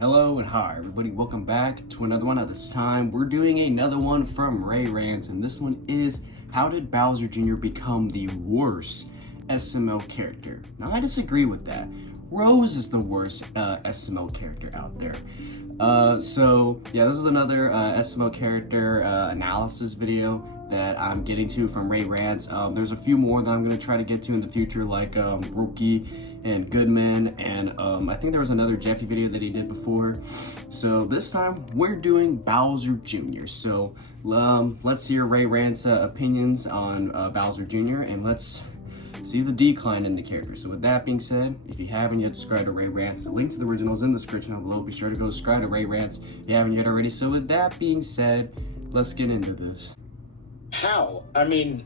Hello and hi everybody, welcome back to another one. At this time, we're doing another one from Rants, and this one is how did Bowser Jr. become the worst SML character? Now I disagree with that. Rose is the worst SML character out there. So yeah, this is another SML character analysis video that I'm getting to from Rants. There's a few more that I'm going to try to get to in the future, like Rookie and Goodman, and I think there was another Jeffy video that he did before. So this time we're doing Bowser Jr. So let's hear Rants' opinions on Bowser Jr. and let's see the decline in the character. So with that being said, if you haven't yet subscribed to Rants, the link to the original is in the description down below. Be sure to go subscribe to Rants if you haven't yet already. So with that being said, let's get into this. How? I mean,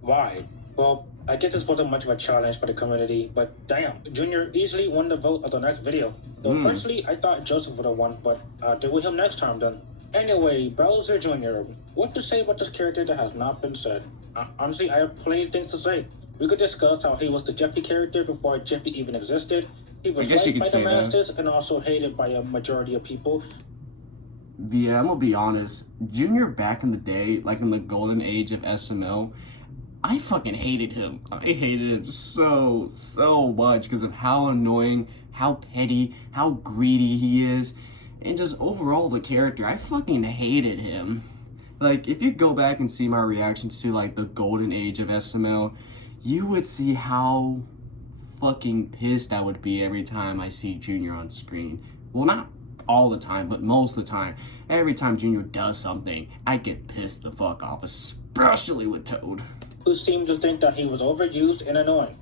why? Well, I guess this wasn't much of a challenge for the community, but damn, Junior easily won the vote of the next video. Though personally, I thought Joseph would have won, but I'll deal with him next time then. Anyway, Bowser Jr., what to say about this character that has not been said? Honestly, I have plenty of things to say. We could discuss how he was the Jeffy character before Jeffy even existed. He was liked by the masses and also hated by a majority of people. Yeah, I'm gonna be honest. Junior back in the day, like in the golden age of SML, I fucking hated him. I hated him so much because of how annoying, how petty, how greedy he is, and just overall the character. I fucking hated him. Like, if you go back and see my reactions to like the golden age of SML, you would see how fucking pissed I would be every time I see Junior on screen. Well, not all the time, but most of the time. Every time Junior does something, I get pissed the fuck off, especially with Toad, who seemed to think that he was overused and annoying.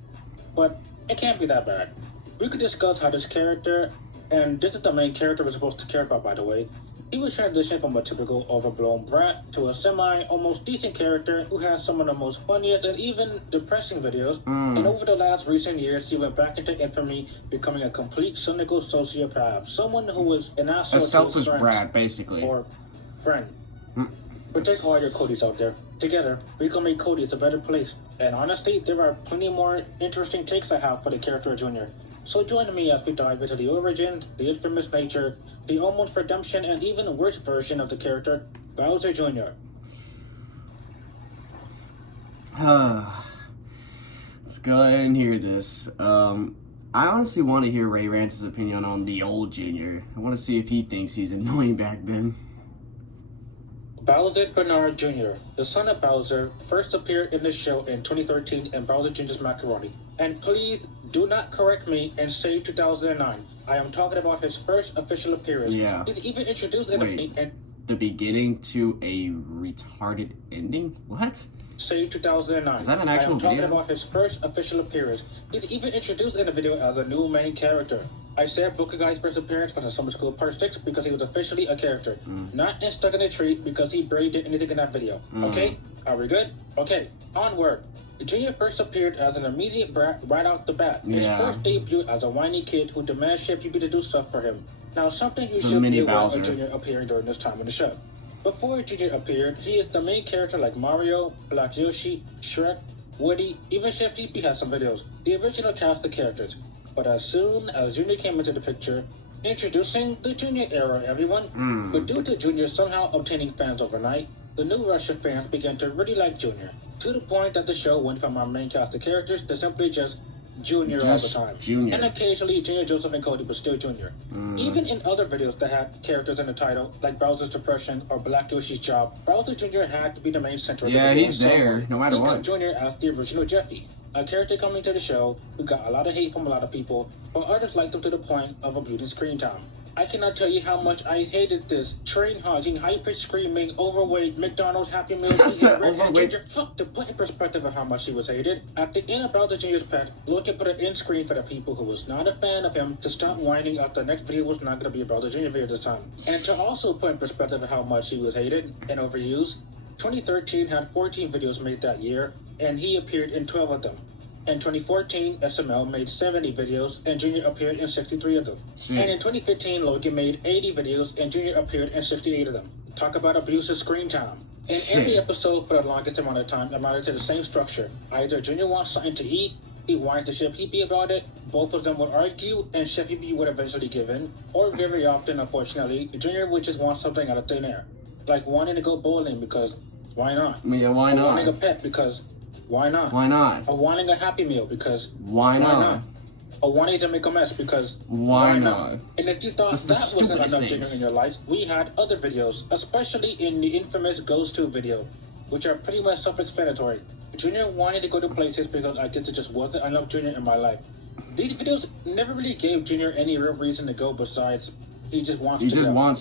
But it can't be that bad. We could discuss how this character, and this is the main character we're supposed to care about, by the way, he was transitioned from a typical overblown brat to a semi-almost decent character who has some of the most funniest and even depressing videos. And over the last recent years, he went back into infamy, becoming a complete cynical sociopath. Someone who was an asshole to his selfish friends, brat, basically. Or friend. But take all your Codys out there. Together, we can make Cody a better place. And honestly, there are plenty more interesting takes I have for the character of Junior. So join me as we dive into the origins, the infamous nature, the almost redemption, and even the worst version of the character, Bowser Jr. Let's go ahead and hear this. I honestly want to hear Rants' opinion on the old Junior. I want to see if he thinks he's annoying back then. Bowser Bernard Jr., the son of Bowser, first appeared in the show in 2013 in Bowser Jr.'s Macaroni. And please do not correct me and say 2009. I am talking about his first official appearance. Yeah. He's even introduced in the beginning to a retarded ending? What? Say 2009. Is that an actual video? I am talking about his first official appearance. He's even introduced in the video as a new main character. I said Booker Guy's first appearance for the Summer School Part 6 because he was officially a character. Not in Stuck in a Tree because he barely did anything in that video. Okay? Are we good? Okay, onward. Junior first appeared as an immediate brat right off the bat. His first debut as a whiny kid who demands Chef Pee-Pee to do stuff for him. Now, something you should be aware of Junior appearing during this time in the show. Before Junior appeared, he is the main character like Mario, Black Yoshi, Shrek, Woody, even Chef Pee-Pee has some videos. The original cast of characters. But as soon as Junior came into the picture, introducing the Junior era, everyone. But due to Junior somehow obtaining fans overnight, the new rush of fans began to really like Junior, to the point that the show went from our main cast of characters to simply just Junior all the time. Junior. And occasionally Junior, Joseph, and Cody, but still Junior. Even in other videos that had characters in the title, like Bowser's Depression or Black Yoshi's Job, Bowser Jr. had to be the main center of the video. Yeah, he's there, no matter what. Junior as the original Jeffy, a character coming to the show who got a lot of hate from a lot of people, but others liked him to the point of abusing screen time. I cannot tell you how much I hated this. Train hogging, high-pitched screaming, overweight, McDonald's Happy Meal, eating redhead ginger. Fuck, to put in perspective of how much he was hated, at the end of Bowser Jr.'s pet, Logan put an end screen for the people who was not a fan of him to stop whining after the next video was not going to be a Bowser Jr. video this time. And to also put in perspective of how much he was hated and overused, 2013 had 14 videos made that year, and he appeared in 12 of them. In 2014, SML made 70 videos, and Junior appeared in 63 of them. And in 2015, Logan made 80 videos, and Junior appeared in 68 of them. Talk about abusive screen time. And every episode for the longest amount of time amounted to the same structure. Either Junior wants something to eat, He wanted to Chef Pee about it, both of them would argue, and Chef Pee would eventually give in. Or very often, unfortunately, Junior would just want something out of thin air. Like wanting to go bowling because why not? Yeah, why not? Wanting a pet because why not? Why not? Or wanting a Happy Meal because why not? Or wanting to make a mess because why not? And if you thought that wasn't enough Junior in your life, we had other videos, especially in the infamous Goes To video, which are pretty much self-explanatory. Junior wanted to go to places because I guess it just wasn't enough Junior in my life. These videos never really gave Junior any real reason to go besides he just wants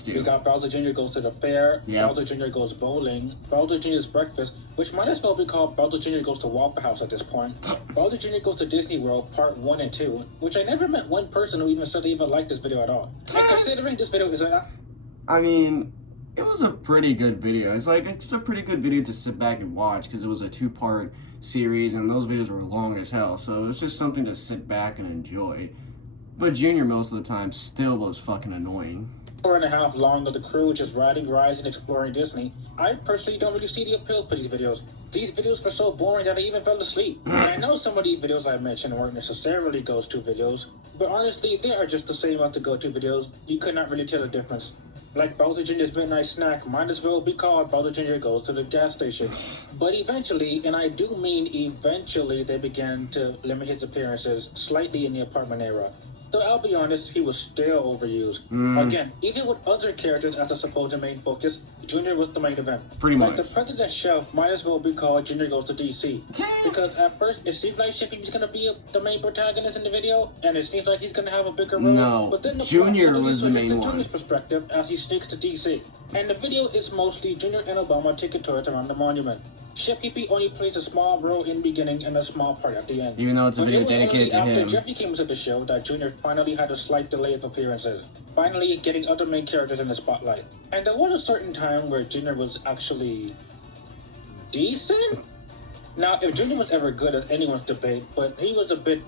to. We got Bowser Jr. goes to the fair, Bowser Jr. goes bowling, Bowser Jr.'s breakfast, which might as well be called Bowser Jr. goes to Waffle House at this point. Bowser Jr. goes to Disney World Part 1 and 2, which I never met one person who even said they even liked this video at all. And considering this video is I mean, it was a pretty good video. It's a pretty good video to sit back and watch because it was a 2-part series and those videos were long as hell. So it's just something to sit back and enjoy. But Junior most of the time still was fucking annoying. 4.5 long of the crew just riding rides and exploring Disney. I personally don't really see the appeal for these videos. These videos were so boring that I even fell asleep. And I know some of these videos I mentioned weren't necessarily Goes To videos, but honestly, they are just the same as the Go-To videos. You could not really tell the difference. Like Bowser Jr.'s midnight snack might as well be called Bowser Jr. Goes to the Gas Station. But eventually, and I do mean eventually, they began to limit his appearances slightly in the apartment era. Though I'll be honest, he was still overused. Again, even with other characters as the supposed main focus, Junior was the main event. Pretty much. Like the President's Chef might as well be called Junior Goes to DC. Because at first, it seems like Chef is going to be the main protagonist in the video, and it seems like he's going to have a bigger role. No, but then the Junior was the main one. Junior's perspective as he sneaks to DC. And the video is mostly Junior and Obama taking tours around the monument. Chef Pee only plays a small role in the beginning and a small part at the end. Even though it's a video dedicated to him. After Jeffy came to the show that Junior finally had a slight delay of appearances, finally getting other main characters in the spotlight. And there was a certain time where Junior was actually decent? Now, if Junior was ever good as anyone's debate, but he was a bit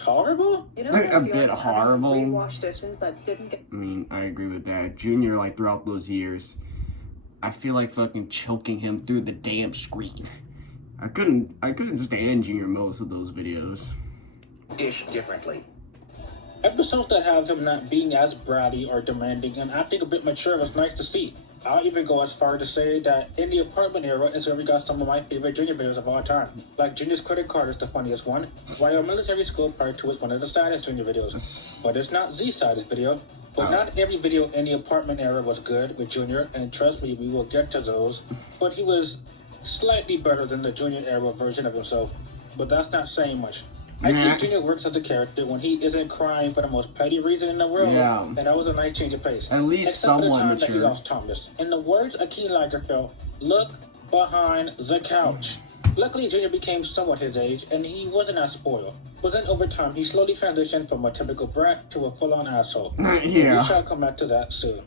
horrible? You know, a bit horrible. Rewatched editions that didn't get. I mean, I agree with that. Junior, like throughout those years, I feel like fucking choking him through the damn screen. I couldn't stand Junior most of those videos. Dish differently. Episodes that have him not being as bratty or demanding and acting a bit mature was nice to see. I'll even go as far to say that in the apartment era is where we got some of my favorite Junior videos of all time. Like Junior's credit card is the funniest one, while Military School Part 2 is one of the saddest Junior videos. But it's not the saddest video. But not every video in the apartment era was good with Junior, and trust me, we will get to those. But he was slightly better than the Junior era version of himself. But that's not saying much. I think Junior works as a character when he isn't crying for the most petty reason in the world. Yeah. And that was a nice change of pace. At least except for the time mature. that he lost Thomas. In the words of Key Lagerfeld, look behind the couch. Luckily, Junior became somewhat his age, and he wasn't as spoiled. But then over time, he slowly transitioned from a typical brat to a full-on asshole. Yeah. We shall come back to that soon.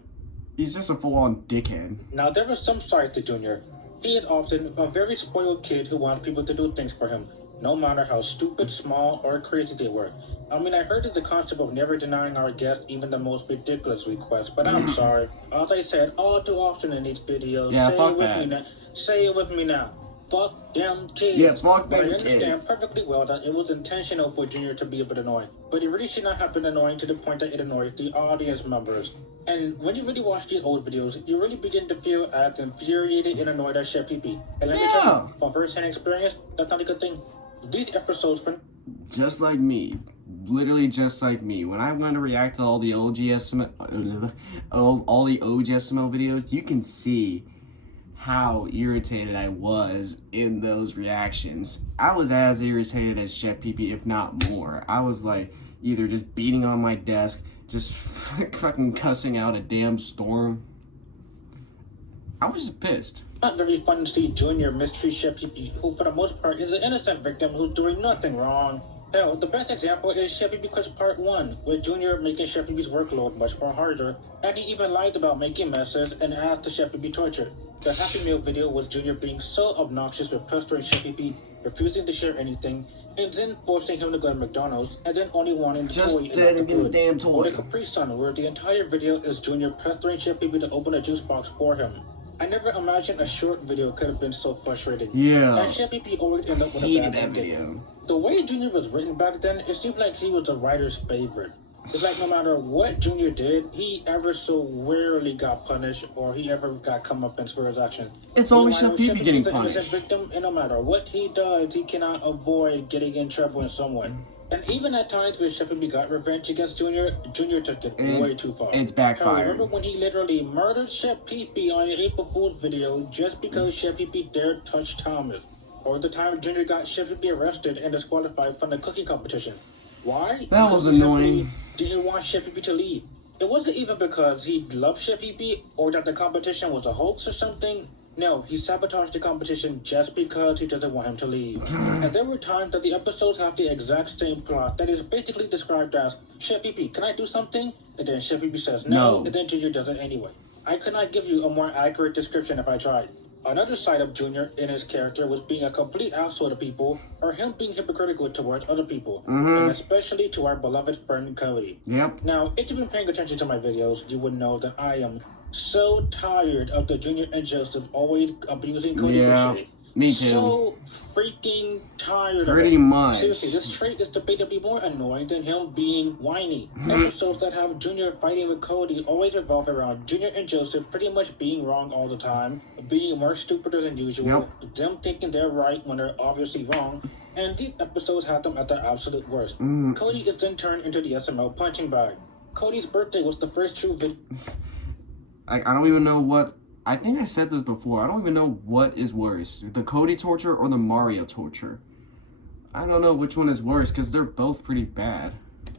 He's just a full-on dickhead. Now, there are some sides to Junior. He is often a very spoiled kid who wants people to do things for him, no matter how stupid, small, or crazy they were. I mean, I heard of the concept of never denying our guests even the most ridiculous request, but I'm sorry. As I said all too often in these videos, say it with me now. Fuck them kids. Yeah, fuck them kids. But I understand perfectly well that it was intentional for Junior to be a bit annoying. But it really should not have been annoying to the point that it annoyed the audience members. And when you really watch these old videos, you really begin to feel as infuriated and annoyed as Chef Pee. And let me tell you, from first-hand experience, that's not a good thing. These episodes from... Just like me. Literally just like me. When I went to react to all the OG SML, all the OG SML videos, you can see how irritated I was in those reactions. I was as irritated as Chef Pee, if not more. I was like either just beating on my desk, just fucking cussing out a damn storm. I was just pissed. Not very fun to see Junior mistreat Chef Pee, who for the most part is an innocent victim who's doing nothing wrong. Hell, the best example is Chef Pee Quiz Part 1, with Junior making Chef Pee's workload much more harder, and he even lied about making messes and asked the Chef Pee torture. The Happy Meal video was Junior being so obnoxious with pestering Chef Pee, refusing to share anything, and then forcing him to go to McDonald's, and then only wanting the just toy didn't get a damn toy. Or the Capri Sun, where the entire video is Junior pestering Chef Pee to open a juice box for him. I never imagined a short video could have been so frustrating. Yeah. And Chef Pee always ended up with a bad ending. The way Junior was written back then, it seemed like he was the writer's favorite. It's like no matter what Junior did, he ever so rarely got punished or he ever got comeuppance for his actions. It's always Chef Pee Pee getting punished. Victim, and no matter what he does, he cannot avoid getting in trouble in some way. And even at times where Chef Pee Pee got revenge against Junior, Junior took it way too far. It's backfired. Remember when he literally murdered Chef Pee Pee on an April Fool's video just because Chef Pee Pee dared touch Thomas? Or the time Junior got Chef Pee Pee arrested and disqualified from the cooking competition. Why? That was annoying. Didn't want Chef Pee Pee to leave. It wasn't even because he loved Chef Pee Pee or that the competition was a hoax or something. No, he sabotaged the competition just because he doesn't want him to leave. And there were times that the episodes have the exact same plot that is basically described as, Chef Pee Pee, can I do something? And then Chef Pee Pee says no, and then Junior does it anyway. I could not give you a more accurate description if I tried. Another side of Junior in his character was being a complete asshole to people, or him being hypocritical towards other people, and especially to our beloved friend Cody. Yep. Now, if you've been paying attention to my videos, you would know that I am so tired of the Junior and Joseph always abusing Cody for shit. Me too. So freaking tired Pretty of it. much. Seriously, this trait is debatably more annoying than him being whiny. Episodes that have Junior fighting with Cody always revolve around Junior and Joseph pretty much being wrong all the time, being more stupider than usual, them thinking they're right when they're obviously wrong, and these episodes have them at their absolute worst. Cody is then turned into the SML punching bag. Cody's birthday was the first true video. I don't even know what... I think I said this before. I don't even know what is worse. The Cody torture or the Mario torture. I don't know which one is worse because they're both pretty bad.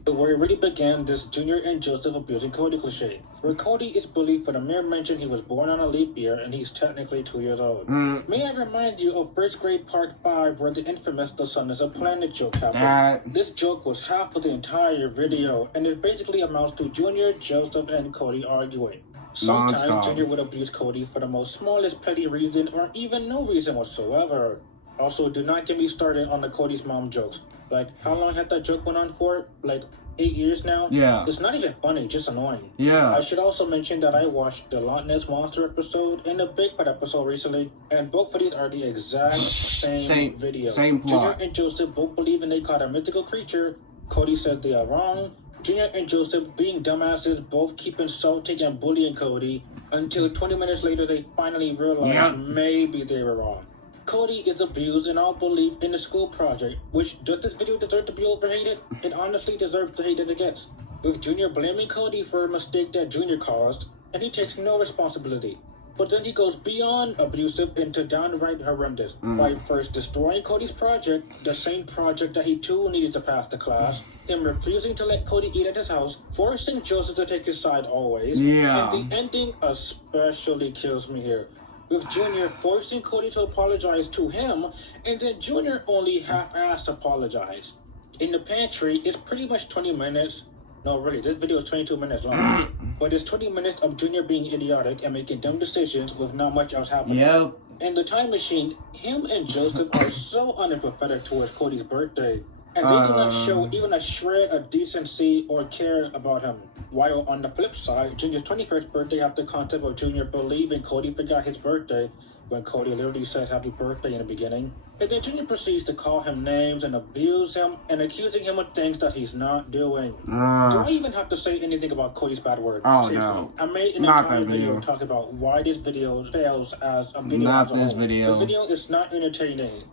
Where it really began, this Junior and Joseph abusing Cody cliche. Where Cody is bullied for the mere mention he was born on a leap year and he's technically 2 years old. May I remind you of first grade part 5 where the infamous "The Sun is a Planet" joke happened. This joke was half of the entire video and it basically amounts to Junior, Joseph, and Cody arguing. Sometimes Junior would abuse Cody for the most smallest petty reason or even no reason whatsoever. Also, do not get me started on the Cody's mom jokes. Like, how long had that joke went on for? Like, 8 years now? Yeah. It's not even funny, just annoying. Yeah. I should also mention that I watched the Loch Ness Monster episode and the Bigfoot episode recently, and both of these are the exact same video. Same plot. Junior and Joseph both believe in they caught a mythical creature. Cody said they are wrong. Junior and Joseph, being dumbasses, both keep insulting and bullying Cody until 20 minutes later they finally realize maybe they were wrong. Cody is abused in all belief in the school project, which does this video deserve to be overhated? It honestly deserves the hate that it gets. With Junior blaming Cody for a mistake that Junior caused, and he takes no responsibility. But then he goes beyond abusive into downright horrendous by first destroying Cody's project, the same project that he too needed to pass the class, him refusing to let Cody eat at his house, forcing Joseph to take his side always, and the ending especially kills me here. With Junior forcing Cody to apologize to him, and then Junior only half-assed apologize. In the pantry, it's pretty much 20 minutes. No, really, this video is 22 minutes long. But it's 20 minutes of Junior being idiotic and making dumb decisions with not much else happening. Yep. In the time machine, him and Joseph are so unempathetic towards Cody's birthday. And they do not show even a shred of decency or care about him. While on the flip side, Junior's 21st birthday have the concept of Junior believing Cody forgot his birthday when Cody literally said happy birthday in the beginning. And then Junior proceeds to call him names and abuse him and accusing him of things that he's not doing. Do I even have to say anything about Cody's bad word? Seriously. No. I made an entire video talking about why this video fails as a video Not as a this whole. video. The video is not entertaining.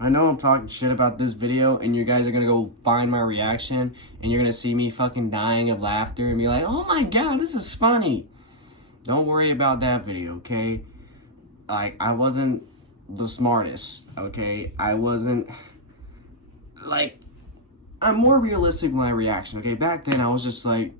I know I'm talking shit about this video, and you guys are gonna go find my reaction, and you're gonna see me fucking dying of laughter and be like, oh my god, this is funny. Don't worry about that video, okay? Like, I wasn't the smartest, okay? I wasn't, like, I'm more realistic with my reaction, okay? Back then, I was just like,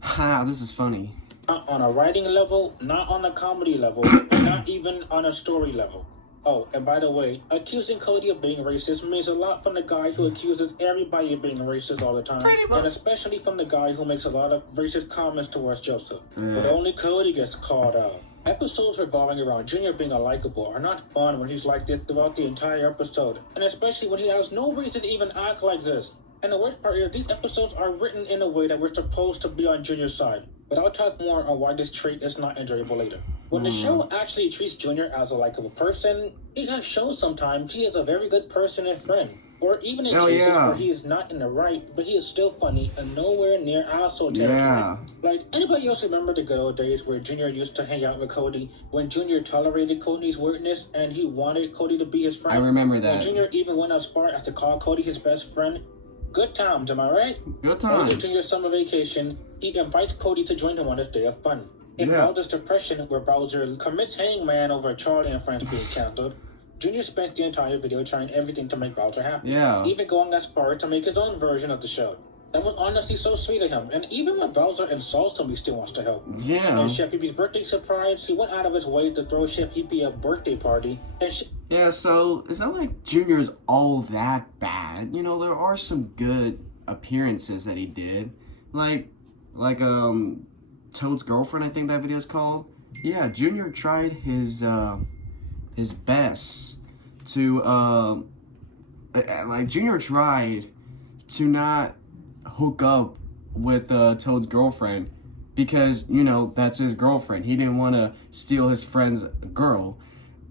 ha, this is funny. Not on a writing level, not on a comedy level, and not even on a story level. Oh, and by the way, accusing Cody of being racist means a lot from the guy who accuses everybody of being racist all the time. And especially from the guy who makes a lot of racist comments towards Joseph. But only Cody gets called out. Episodes revolving around Junior being unlikable are not fun when he's like this throughout the entire episode. And especially when he has no reason to even act like this. And the worst part is, these episodes are written in a way that we're supposed to be on Junior's side. But I'll talk more on why this trait is not enjoyable later. When the show actually treats Junior as a likable person, it has shown sometimes he is a very good person and friend. Or even in Oh, cases yeah. where he is not in the right, but he is still funny and nowhere near asshole territory. Yeah. Like, anybody else remember the good old days where Junior used to hang out with Cody, when Junior tolerated Cody's weirdness and he wanted Cody to be his friend? I remember that. When Junior even went as far as to call Cody his best friend? Good times, am I right? Good After times. Junior's summer vacation, he invites Cody to join him on his day of fun. In Bowser's depression, where Bowser commits hangman over Charlie and friends being canceled, Junior spent the entire video trying everything to make Bowser happy. Yeah. Even going as far to make his own version of the show. That was honestly so sweet of him. And even when Bowser insults him, he still wants to help. Yeah. And Chef Pee-Pee's birthday surprise, he went out of his way to throw Chef Pee-Pee a birthday party. And Yeah, so it's not like Junior's all that bad. You know, there are some good appearances that he did. Like Toad's Girlfriend, I think that video is called. Yeah, Junior tried his best to Junior tried to not hook up with Toad's girlfriend because, you know, that's his girlfriend. He didn't want to steal his friend's girl,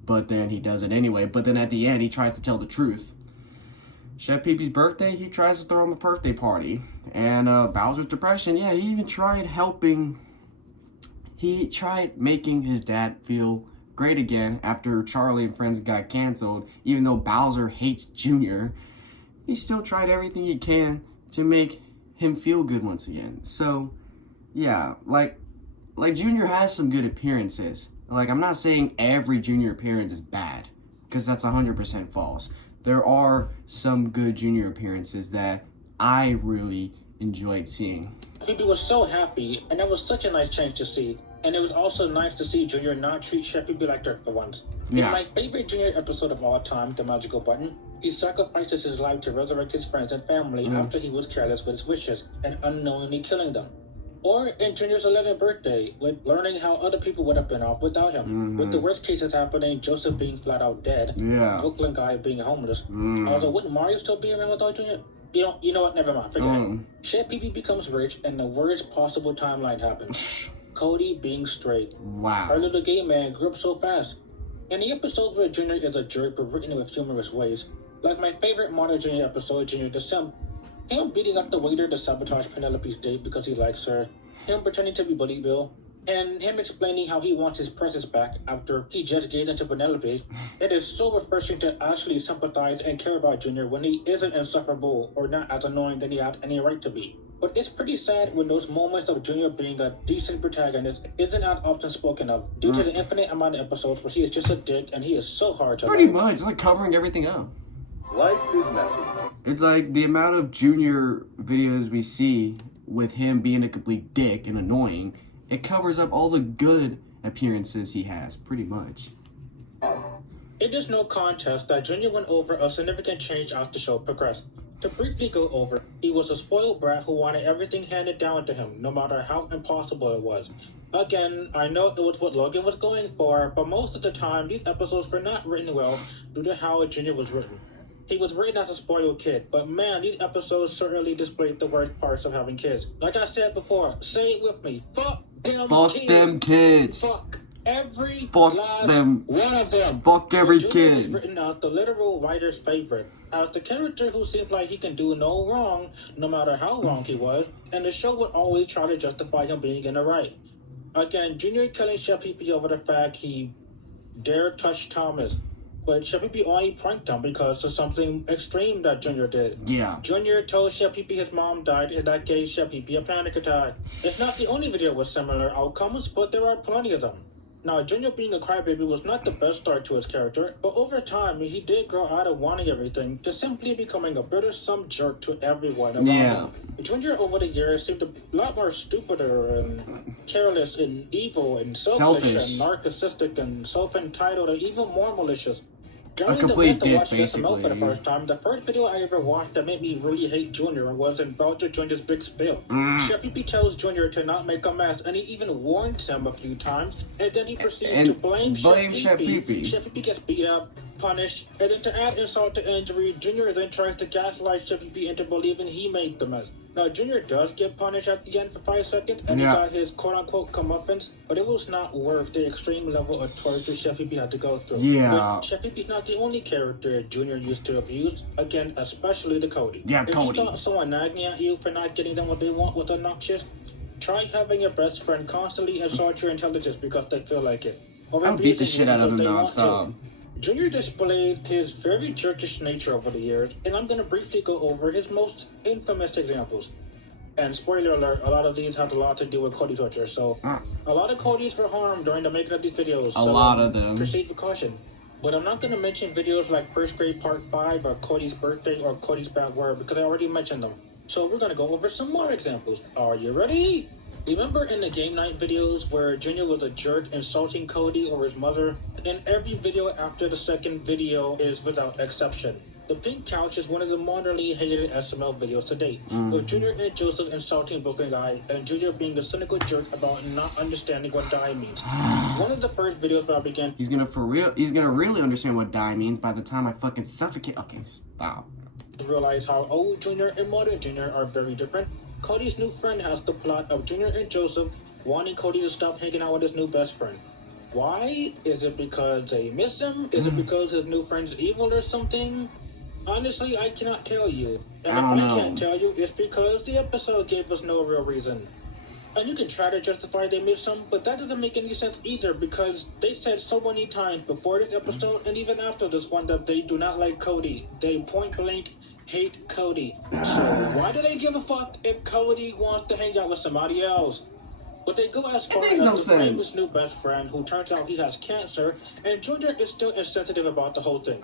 but then he does it anyway. But then at the end, he tries to tell the truth. Chef Pee-Pee's birthday, he tries to throw him a birthday party. And Bowser's depression, yeah, he even tried making his dad feel great again after Charlie and friends got canceled. Even though Bowser hates Junior, he still tried everything he can to make him feel good once again. So, yeah, like Junior has some good appearances. Like, I'm not saying every Junior appearance is bad, because that's 100% false. There are some good Junior appearances that I really enjoyed seeing. Pee-Pee was so happy, and that was such a nice change to see. And it was also nice to see Junior not treat Chef Pee-Pee like dirt for once. Yeah. In my favorite Junior episode of all time, The Magical Button, he sacrifices his life to resurrect his friends and family after he was careless with his wishes and unknowingly killing them. Or in Junior's 11th birthday, with learning how other people would have been off without him. With the worst cases happening, Joseph being flat out dead, Brooklyn guy being homeless. Also, wouldn't Mario still be around without Junior? You know what? Never mind. Forget it. Chef Pee-Pee becomes rich, and the worst possible timeline happens. Cody being straight. Wow. Our little gay man grew up so fast. In the episodes where Junior is a jerk but written with humorous ways, like my favorite modern Junior episode, Junior the Simp, him beating up the waiter to sabotage Penelope's date because he likes her, him pretending to be Bully Bill, and him explaining how he wants his presents back after he just gave into Penelope. It is so refreshing to actually sympathize and care about Junior when he isn't insufferable or not as annoying than he had any right to be. But it's pretty sad when those moments of Junior being a decent protagonist isn't as often spoken of due to the infinite amount of episodes where he is just a dick and he is so hard to Pretty like. much. It's like covering everything up. Life is messy. It's like the amount of Junior videos we see with him being a complete dick and annoying, it covers up all the good appearances he has, pretty much. It is no contest that Junior went over a significant change as the show progressed. To briefly go over, he was a spoiled brat who wanted everything handed down to him, no matter how impossible it was. Again, I know it was what Logan was going for, but most of the time, these episodes were not written well due to how Junior was written. He was written as a spoiled kid, but man, these episodes certainly displayed the worst parts of having kids. Like I said before, say it with me, fuck them kids. Fuck every last one of them. Fuck every Junior kid. was written as the literal writer's favorite, as the character who seemed like he can do no wrong, no matter how wrong he was, and the show would always try to justify him being in the right. Again, Junior killing Chef Pee-Pee over the fact he dared touch Thomas, but Chef Pee-Pee only pranked him because of something extreme that Junior did. Yeah. Junior told Chef Pee-Pee his mom died, and that gave Chef Pee-Pee a panic attack. It's not the only video with similar outcomes, but there are plenty of them. Now, Junior being a crybaby was not the best start to his character, but over time, he did grow out of wanting everything to simply becoming a burdensome jerk to everyone around him. Junior over the years seemed a lot more stupider and careless and evil and selfish. And narcissistic and self-entitled and even more malicious. During the best of watching SML for the first time, the first video I ever watched that made me really hate Junior was in Bowser Jr.'s Big Spill. Chef Pee-Pee tells Junior to not make a mess, and he even warns him a few times, and then he proceeds to blame Chef Pee-Pee. Chef Pee-Pee gets beat up, punished, and then to add insult to injury, Junior then tries to gaslight Chef Pee-Pee into believing he made the mess. Now, Junior does get punished at the end for 5 seconds, and he got his quote-unquote comeuppance, but it was not worth the extreme level of torture Chef Pee Pee had to go through. Yeah. But Chef Pee Pee's not the only character Junior used to abuse, again, especially the Cody. Yeah, if Cody. you thought someone nagging at you for not getting them what they want was obnoxious, try having your best friend constantly insult your intelligence because they feel like it. Or I'll beat the shit out of him nonstop. Junior displayed his very jerkish nature over the years, and I'm going to briefly go over his most infamous examples. And spoiler alert, a lot of these have a lot to do with Cody torture, so a lot of Codys were harmed during the making of these videos. A lot of them. Proceed with caution. But I'm not going to mention videos like First Grade Part 5 or Cody's Birthday or Cody's Bad Word because I already mentioned them. So we're going to go over some more examples. Are you ready? Remember in the game night videos where Junior was a jerk insulting Cody or his mother? In every video after the second video is without exception. The Pink Couch is one of the moderately hated SML videos to date, with Junior and Joseph insulting Brooklyn Guy and Junior being a cynical jerk about not understanding what die means. One of the first videos where I began... He's gonna really understand what die means by the time I fucking suffocate. Okay, stop. ...realize how old Junior and modern Junior are very different. Cody's new friend has the plot of Junior and Joseph wanting Cody to stop hanging out with his new best friend. Why? Is it because they miss him? Is it because his new friend's evil or something? Honestly, I cannot tell you. And if I can't tell you, it's because the episode gave us no real reason. And you can try to justify they missed him, but that doesn't make any sense either because they said so many times before this episode and even after this one that they do not like Cody. They point blank hate Cody. So why do they give a fuck if Cody wants to hang out with somebody else? But they go as far as to frame his new best friend who turns out he has cancer, and Junior is still insensitive about the whole thing.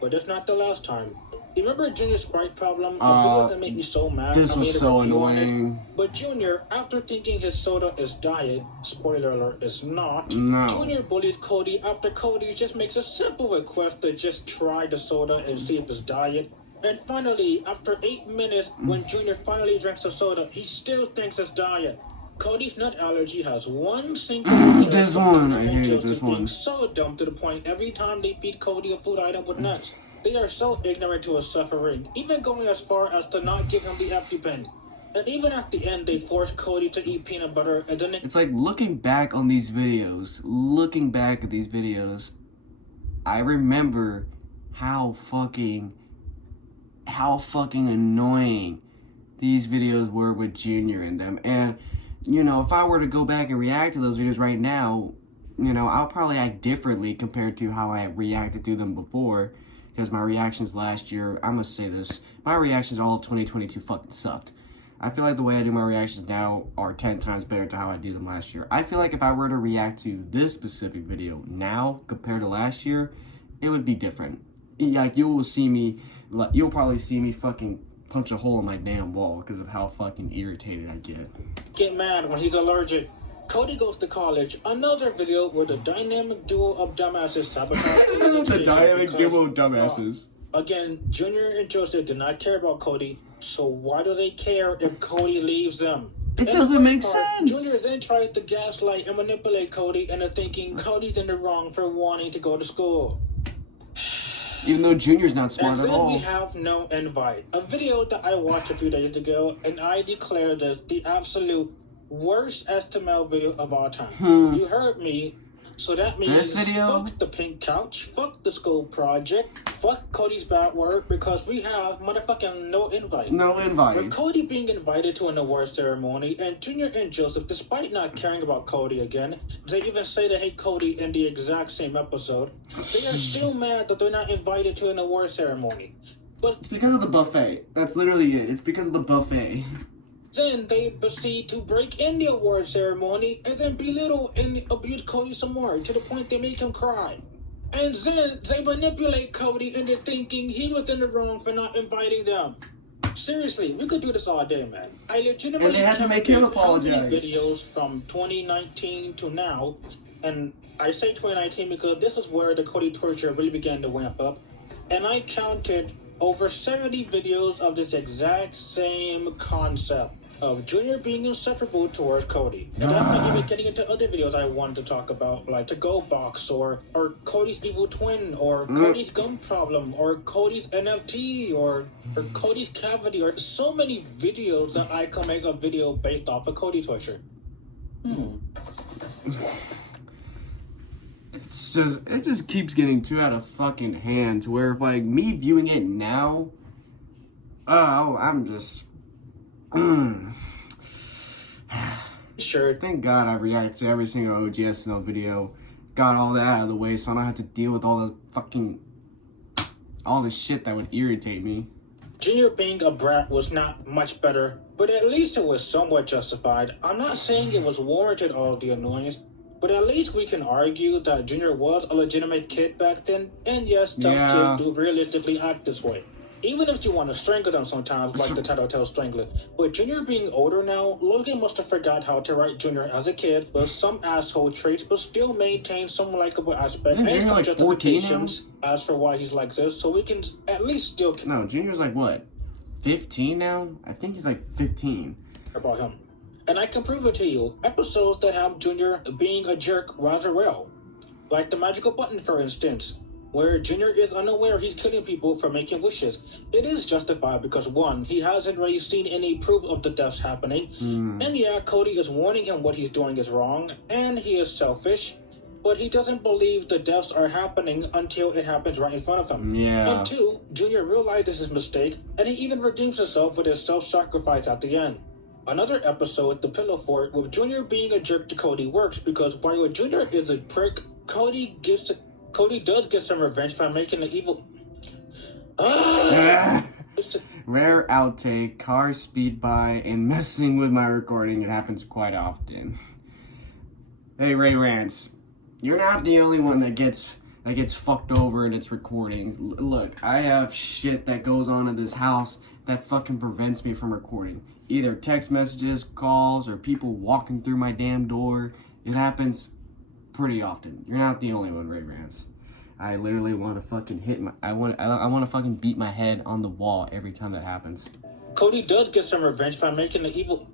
But it's not the last time. Remember Junior's Sprite problem? A video that made me so mad. This was so annoying. But Junior, after thinking his soda is diet, spoiler alert, it's not. No. Junior bullied Cody after Cody just makes a simple request to just try the soda and see if it's diet. And finally, after 8 minutes, when Junior finally drinks the soda, he still thinks it's diet. Cody's nut allergy has one single this one, I hate this one. Being so dumb to the point every time they feed Cody a food item with nuts. They are so ignorant to his suffering, even going as far as to not give him the EpiPen. And even at the end, they force Cody to eat peanut butter, and then it's like looking back on these videos, I remember how fucking annoying these videos were with Junior in them. And, you know, if I were to go back and react to those videos right now, you know, I'll probably act differently compared to how I reacted to them before. Because my reactions last year, I must say this, my reactions all of 2022 fucking sucked. I feel like the way I do my reactions now are 10 times better to how I did them last year. I feel like if I were to react to this specific video now compared to last year, it would be different. Like, you'll probably see me fucking punch a hole in my damn wall because of how fucking irritated I get mad when he's allergic. Cody goes to college. Another video where the dynamic duo of dumbasses sabotage the dynamic duo of dumbasses. Again, Junior and Joseph did not care about Cody, so why do they care if Cody leaves them? It doesn't make sense. Junior then tries to gaslight and manipulate Cody into thinking Cody's in the wrong for wanting to go to school. Even though Junior's not smart at all. And then we have No Invite, a video that I watched a few days ago, and I declare that the absolute worst SML video of all time. You heard me. So that means fuck the Pink Couch, fuck the school project, fuck Cody's Bad Word, because we have motherfucking no invite. No invite. With Cody being invited to an award ceremony, and Junior and Joseph, despite not caring about Cody again, they even say they hate Cody in the exact same episode, they are still mad that they're not invited to an award ceremony. But it's because of the buffet. That's literally it. It's because of the buffet. Then they proceed to break in the award ceremony and then belittle and abuse Cody some more to the point they make him cry. And then they manipulate Cody into thinking he was in the wrong for not inviting them. Seriously, we could do this all day, man. I legitimately and they had to make him apologize. Videos from 2019 to now, and I say 2019 because this is where the Cody torture really began to ramp up. And I counted over 70 videos of this exact same concept. of Junior being insufferable towards Cody. And I'm not even getting into other videos I wanted to talk about, like the Go Box, or Cody's evil twin, or Cody's gum problem, or Cody's NFT, or Cody's cavity, or so many videos that I can make a video based off of Cody torture. It just keeps getting too out of fucking hand to where, like, me viewing it now, I'm just, Sure. Thank God I reacted to every single OG SML video, got all that out of the way, so I don't have to deal with all the shit that would irritate me. Junior being a brat was not much better, but at least it was somewhat justified. I'm not saying it was warranted all the annoyance, but at least we can argue that Junior was a legitimate kid back then, and yes, some kids do realistically act this way. Even if you want to strangle them sometimes, like the title tells Strangler. With Junior being older now, Logan must have forgot how to write Junior as a kid, with some asshole traits, but still maintain some likable aspects and some like justifications as for why he's like this, so we can at least still No, Junior's like, what, 15 now? I think he's like 15. About him. And I can prove it to you. Episodes that have Junior being a jerk rather well. Like the magical button, for instance, where Junior is unaware he's killing people for making wishes. It is justified because, one, he hasn't really seen any proof of the deaths happening. And yeah, Cody is warning him what he's doing is wrong, and he is selfish, but he doesn't believe the deaths are happening until it happens right in front of him. And two, Junior realizes his mistake, and he even redeems himself with his self-sacrifice at the end. Another episode, The Pillow Fort, with Junior being a jerk to Cody works because while Junior is a prick, Cody does get some revenge by making the evil... Rare outtake, car speed by, and messing with my recording. It happens quite often. Hey, Ray Rants, you're not the only one that gets fucked over in its recordings. Look, I have shit that goes on in this house that fucking prevents me from recording. Either text messages, calls, or people walking through my damn door. It happens pretty often. You're not the only one, Ray Rants. I literally want to fucking I want to fucking beat my head on the wall every time that happens. Cody does get some revenge by making the evil...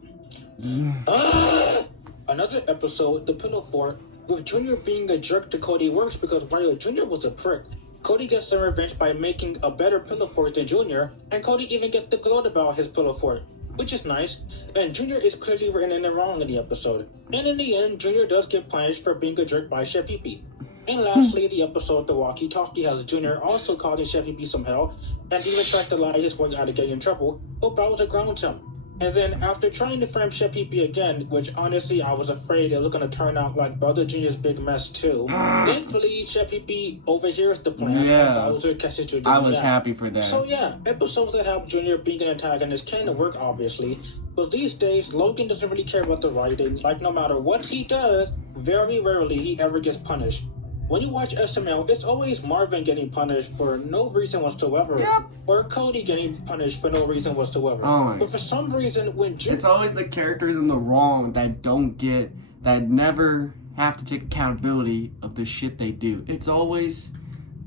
Another episode, The Pillow Fort, with Junior being a jerk to Cody works because while Junior was a prick, Cody gets some revenge by making a better pillow fort than Junior, and Cody even gets to gloat about his pillow fort, which is nice, and Junior is clearly written in the wrong in the episode. And in the end, Junior does get punished for being a jerk by Chef Pee-Pee. And lastly, the episode The Walkie-Talkie has Junior also causing Chef Pee-Pee some hell, and even tries to lie his way out of getting in trouble, but Bowser grounds him. And then, after trying to frame Chef Pee-Pee again, which honestly I was afraid it was going to turn out like Brother Junior's big mess too, thankfully Chef Pee-Pee overhears the plan and Bowser catches Junior. I was happy for that. So yeah, episodes that have Junior being an antagonist can work obviously, but these days Logan doesn't really care about the writing, like no matter what he does, very rarely he ever gets punished. When you watch SML, it's always Marvin getting punished for no reason whatsoever, or Cody getting punished for no reason whatsoever. But for some reason, when it's always the characters in the wrong that never have to take accountability of the shit they do. It's always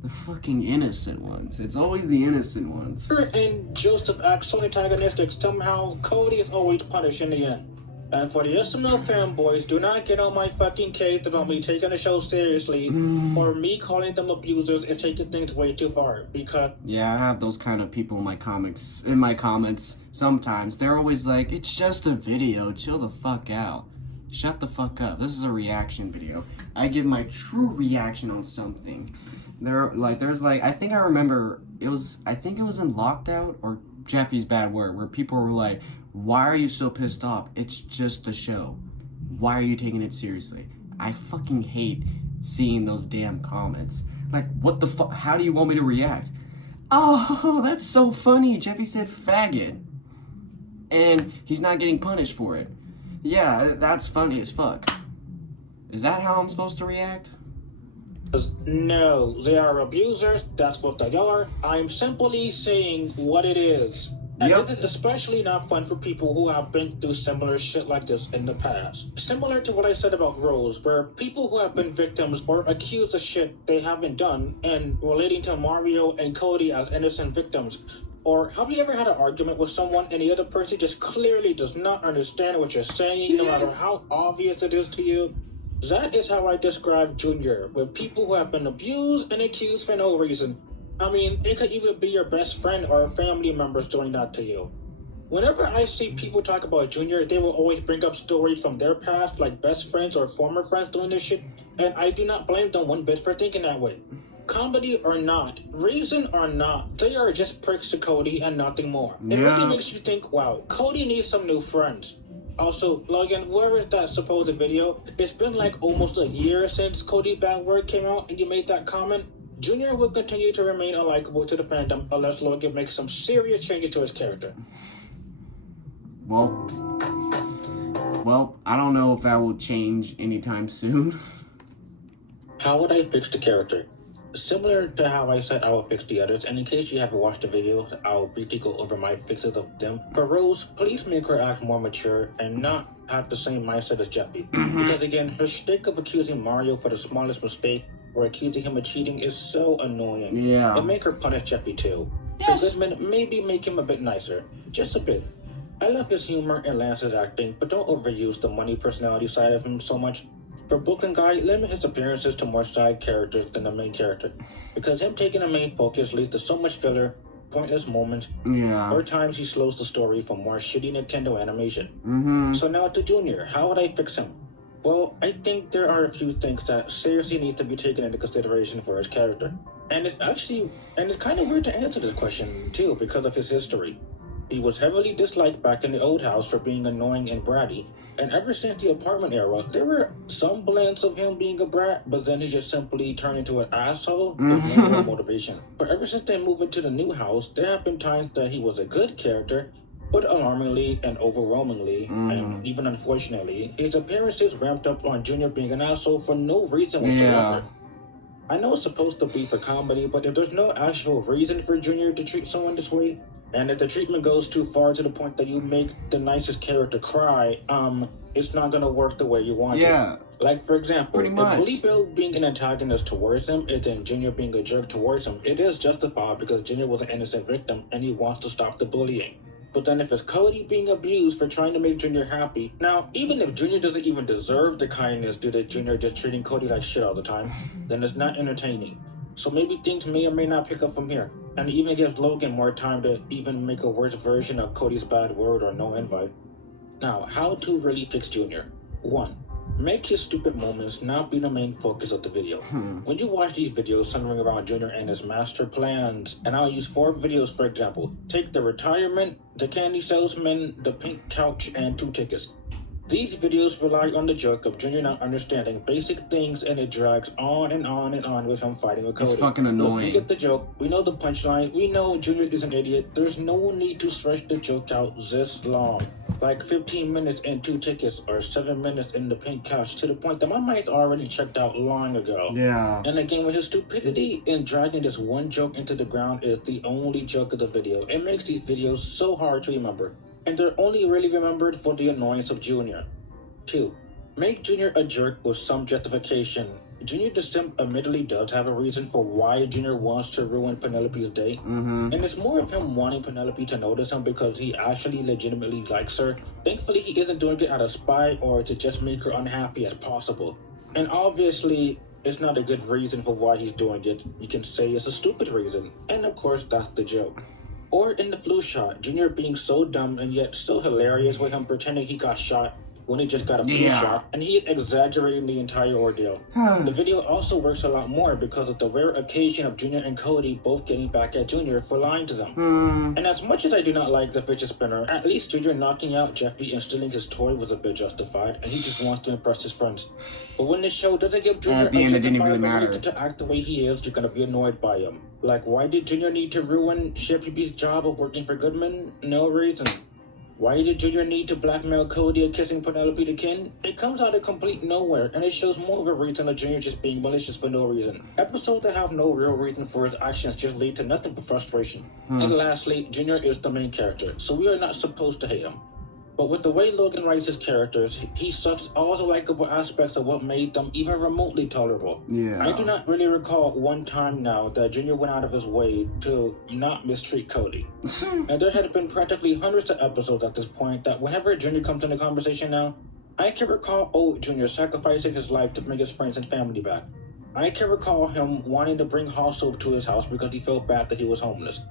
the fucking innocent ones. It's always the innocent ones. And Joseph acts so antagonistic, somehow Cody is always punished in the end. And for the SML fanboys, do not get on my fucking case about me taking the show seriously or me calling them abusers and taking things way too far, because... Yeah, I have those kind of people in my comments sometimes. They're always like, it's just a video, chill the fuck out. Shut the fuck up. This is a reaction video. I give my true reaction on something. I think I remember, I think it was in Lockdown or Jeffy's Bad Word, where people were like, why are you so pissed off? It's just a show. Why are you taking it seriously? I fucking hate seeing those damn comments. Like, what the fuck? How do you want me to react? Oh, that's so funny. Jeffy said faggot. And he's not getting punished for it. Yeah, that's funny as fuck. Is that how I'm supposed to react? No, they are abusers. That's what they are. I'm simply saying what it is. And this is especially not fun for people who have been through similar shit like this in the past. Similar to what I said about Rose, where people who have been victims or accused of shit they haven't done, and relating to Mario and Cody as innocent victims, Or have you ever had an argument with someone and the other person just clearly does not understand what you're saying, no matter how obvious it is to you? That is how I describe Junior, with people who have been abused and accused for no reason. I mean, it could even be your best friend or family members doing that to you. Whenever I see people talk about Junior, they will always bring up stories from their past, like best friends or former friends doing this shit, and I do not blame them one bit for thinking that way. Comedy or not, reason or not, they are just pricks to Cody and nothing more. It really makes you think, wow, Cody needs some new friends. Also, Logan, where is that supposed video? It's been like almost a year since Cody Bad Word came out and you made that comment. Junior will continue to remain unlikable to the fandom unless Logan makes some serious changes to his character. Well, I don't know if that will change anytime soon. How would I fix the character? Similar to how I said I will fix the others, and in case you haven't watched the video, I'll briefly go over my fixes of them. For Rose, please make her act more mature and not have the same mindset as Jeffy. Because again, her shtick of accusing Mario for the smallest mistake or accusing him of cheating is so annoying. Yeah. And make her punish Jeffy too. Yes. For Goodman, maybe make him a bit nicer. Just a bit. I love his humor and Lance's acting, but don't overuse the money personality side of him so much. For Brooklyn Guy, limit his appearances to more side characters than the main character, because him taking the main focus leads to so much filler, pointless moments, or times he slows the story for more shitty Nintendo animation. So now to Junior, how would I fix him? Well, I think there are a few things that seriously need to be taken into consideration for his character. And it's kind of weird to answer this question too, because of his history. He was heavily disliked back in the old house for being annoying and bratty, and ever since the apartment era, there were some blends of him being a brat, but then he just simply turned into an asshole with no real motivation. But ever since they moved into the new house, there have been times that he was a good character, but alarmingly and overwhelmingly, and even unfortunately, his appearances ramped up on Junior being an asshole for no reason whatsoever. I know it's supposed to be for comedy, but if there's no actual reason for Junior to treat someone this way, and if the treatment goes too far to the point that you make the nicest character cry, it's not gonna work the way you want it. Like, for example, if Bully Bill being an antagonist towards him and then Junior being a jerk towards him, it is justified because Junior was an innocent victim and he wants to stop the bullying. But then if it's Cody being abused for trying to make Junior happy, now, even if Junior doesn't even deserve the kindness due to Junior just treating Cody like shit all the time, then it's not entertaining. So maybe things may or may not pick up from here. And it even gives Logan more time to even make a worse version of Cody's bad word or no invite. Now, how to really fix Junior? 1. Make his stupid moments not be the main focus of the video. When you watch these videos centering around Junior and his master plans, and I'll use 4 videos for example. Take the retirement, the candy salesman, the pink couch, and 2 tickets. These videos rely on the joke of Junior not understanding basic things, and it drags on and on and on with him fighting with Cody. It's fucking annoying. Look, we get the joke. We know the punchline. We know Junior is an idiot. There's no need to stretch the joke out this long. Like 15 minutes and 2 tickets, or 7 minutes in the pink couch, to the point that my mind's already checked out long ago. And again, with his stupidity in dragging this one joke into the ground is the only joke of the video. It makes these videos so hard to remember. And they're only really remembered for the annoyance of Junior. 2. Make Junior a jerk with some justification. Junior the Simp admittedly does have a reason for why Junior wants to ruin Penelope's day. And it's more of him wanting Penelope to notice him because he actually legitimately likes her. Thankfully, he isn't doing it out of spite or to just make her unhappy as possible. And obviously, it's not a good reason for why he's doing it. You can say it's a stupid reason. And of course, that's the joke. Or in the flu shot, Junior being so dumb and yet so hilarious with him pretending he got shot when he just got a flu shot, and he exaggerating the entire ordeal. The video also works a lot more because of the rare occasion of Junior and Cody both getting back at Junior for lying to them. And as much as I do not like the fidget spinner, at least Junior knocking out Jeffrey and stealing his toy was a bit justified, and he just wants to impress his friends. But when this show doesn't give Junior a justified reason to act the way he is, you're gonna be annoyed by him. Like, why did Junior need to ruin Sheppy's job of working for Goodman? No reason. Why did Junior need to blackmail Cody or kissing Penelope the Kin? It comes out of complete nowhere, and it shows more of a reason of Junior just being malicious for no reason. Episodes that have no real reason for his actions just lead to nothing but frustration. And lastly, Junior is the main character, so we are not supposed to hate him. But with the way Logan writes his characters, he sucks all the likable aspects of what made them even remotely tolerable. Yeah. I do not really recall one time now that Junior went out of his way to not mistreat Cody. And there had been practically hundreds of episodes at this point that whenever Junior comes into conversation now, I can recall old Junior sacrificing his life to bring his friends and family back. I can recall him wanting to bring hot soup to his house because he felt bad that he was homeless.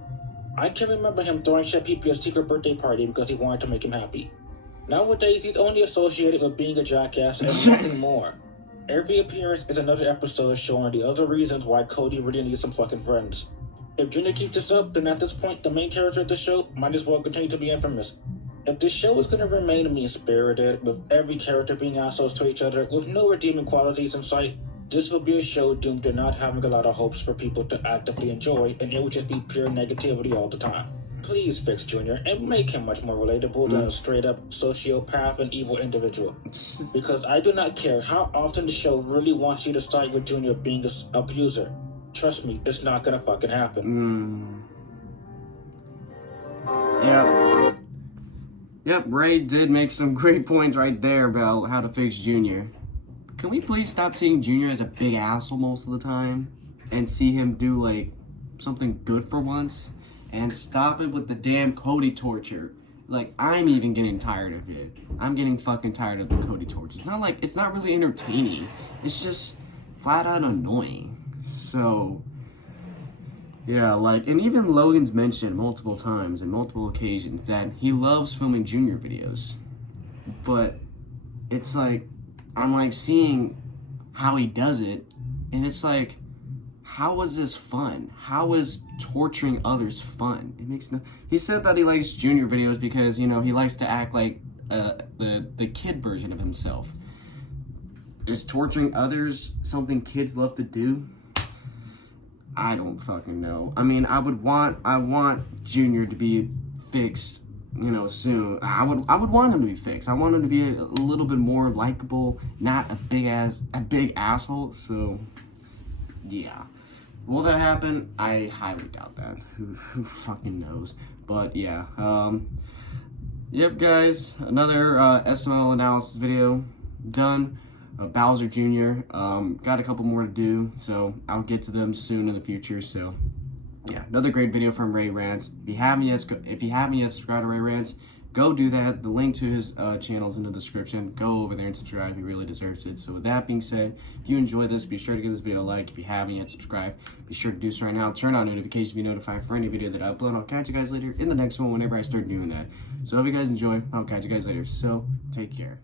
I can remember him throwing Chef Pee-Pee a secret birthday party because he wanted to make him happy. Nowadays, he's only associated with being a jackass and nothing more. Every appearance is another episode showing the other reasons why Cody really needs some fucking friends. If Junior keeps this up, then at this point, the main character of the show might as well continue to be infamous. If this show is going to remain mean-spirited, with every character being assholes to each other, with no redeeming qualities in sight, this will be a show doomed to not having a lot of hopes for people to actively enjoy, and it will just be pure negativity all the time. Please fix Junior and make him much more relatable than a straight-up sociopath and evil individual. Because I do not care how often the show really wants you to side with Junior being an abuser. Trust me, it's not gonna fucking happen. Yep, Ray did make some great points right there about how to fix Junior. Can we please stop seeing Junior as a big asshole most of the time and see him do, like, something good for once? And stop it with the damn Cody torture. Like, I'm even getting tired of it. I'm getting fucking tired of the Cody torture. It's not really entertaining. It's just flat out annoying. So, yeah, like, and even Logan's mentioned multiple times and multiple occasions that he loves filming Junior videos. But it's like, I'm like seeing how he does it, and it's like, how is this fun? How is torturing others fun? It makes no. He said that he likes Junior videos because, you know, he likes to act like the kid version of himself. Is torturing others something kids love to do? I don't fucking know. I mean, I want Junior to be fixed, you know, soon. I would want him to be fixed. I want him to be a little bit more likable, not a big asshole. So, yeah. Will that happen? I highly doubt that. Who fucking knows? But yeah. Yep, guys. Another SML analysis video done. Bowser Jr. Got a couple more to do, so I'll get to them soon in the future. So, yeah, another great video from Ray Rants. If you haven't yet subscribed to Ray Rants, go do that. The link to his channel is in the description. Go over there and subscribe. He really deserves it. So with that being said, if you enjoyed this, be sure to give this video a like. If you haven't yet subscribed, be sure to do so right now. Turn on notifications to be notified for any video that I upload. I'll catch you guys later in the next one whenever I start doing that. So if you guys enjoy, I'll catch you guys later. So take care.